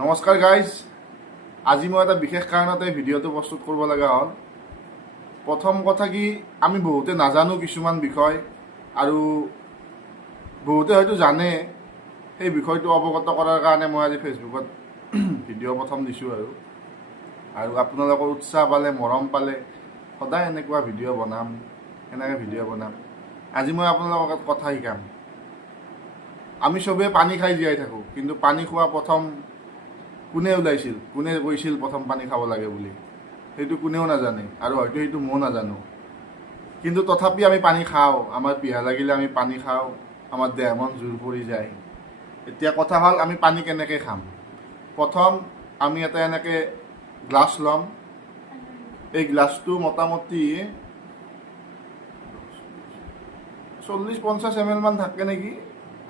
নমস্কাৰ গাইজ, আজি মই এটা বিশেষ কাৰণতে ভিডিঅ'টো প্ৰস্তুত কৰিব লগা হ'ল। প্ৰথম কথা কি, আমি বহুতে নাজানো কিছুমান বিষয় আৰু বহুতে হয়তো জানে। সেই বিষয়টো অৱগত কৰাৰ কাৰণে মই আজি ফেচবুকত ভিডিঅ' প্ৰথম দিছোঁ আৰু আপোনালোকৰ উৎসাহ পালে, মৰম পালে সদায় এনেকুৱা ভিডিঅ' বনাম, এনেকৈ ভিডিঅ' বনাম। আজি মই আপোনালোকক কথা শিকাম। আমি চবেই পানী খাই জীয়াই থাকোঁ, কিন্তু পানী খোৱা প্ৰথম কোনে ওলাইছিল, কোনে কৈছিল প্ৰথম পানী খাব লাগে বুলি, সেইটো কোনেও নাজানে আৰু হয়তো সেইটো ময়ো নাজানো। কিন্তু তথাপি আমি পানী খাওঁ, আমাৰ পিয়াহ লাগিলে আমি পানী খাওঁ, আমাৰ দেহ মন জোৰ পৰি যায়। এতিয়া কথা হ'ল, আমি পানী কেনেকৈ খাম। প্ৰথম আমি এটা এনেকৈ গ্লাছ ল'ম। এই গ্লাছটো মোটামুটি 40-50 ml মান থাকে নেকি,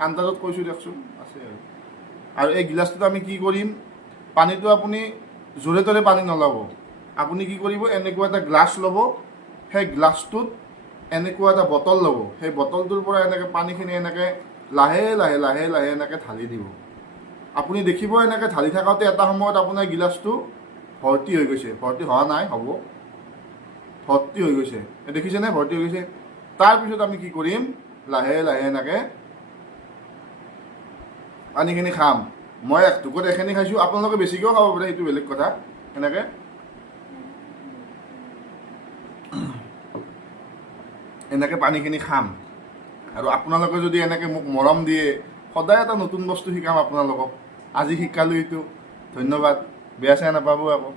আন্দাজত কৈছোঁ দিয়কচোন, আছে আৰু এই গিলাচটোত আমি কি কৰিম, পানীটো আপুনি জোৰে তোৰে পানী নলাব। আপুনি কি কৰিব, এনেকুৱা এটা গ্লাছ ল'ব, সেই গ্লাছটোত এনেকুৱা এটা বটল ল'ব, সেই বটলটোৰ পৰা এনেকৈ পানীখিনি এনেকৈ লাহে লাহে লাহে লাহে এনেকৈ ঢালি দিব। আপুনি দেখিব এনেকৈ ঢালি থাকোঁতে এটা সময়ত আপোনাৰ গিলাচটো ভৰ্তি হৈ গৈছে। ভৰ্তি হোৱা নাই, হ'ব, ভৰ্তি হৈ গৈছে, দেখিছেনে, ভৰ্তি হৈ গৈছে। তাৰপিছত আমি কি কৰিম, লাহে লাহে এনেকৈ পানীখিনি খাম। মই এক ঢোকত এখিনি খাইছোঁ, আপোনালোকে বেছিকৈও খাব পাৰে, সেইটো বেলেগ কথা। এনেকৈ এনেকৈ পানীখিনি খাম। আৰু আপোনালোকে যদি এনেকৈ মোক মৰম দিয়ে, সদায় এটা নতুন বস্তু শিকাম আপোনালোকক। আজি শিকালোঁ এইটো, ধন্যবাদ, বেয়া চেয়া নাপাব আকৌ।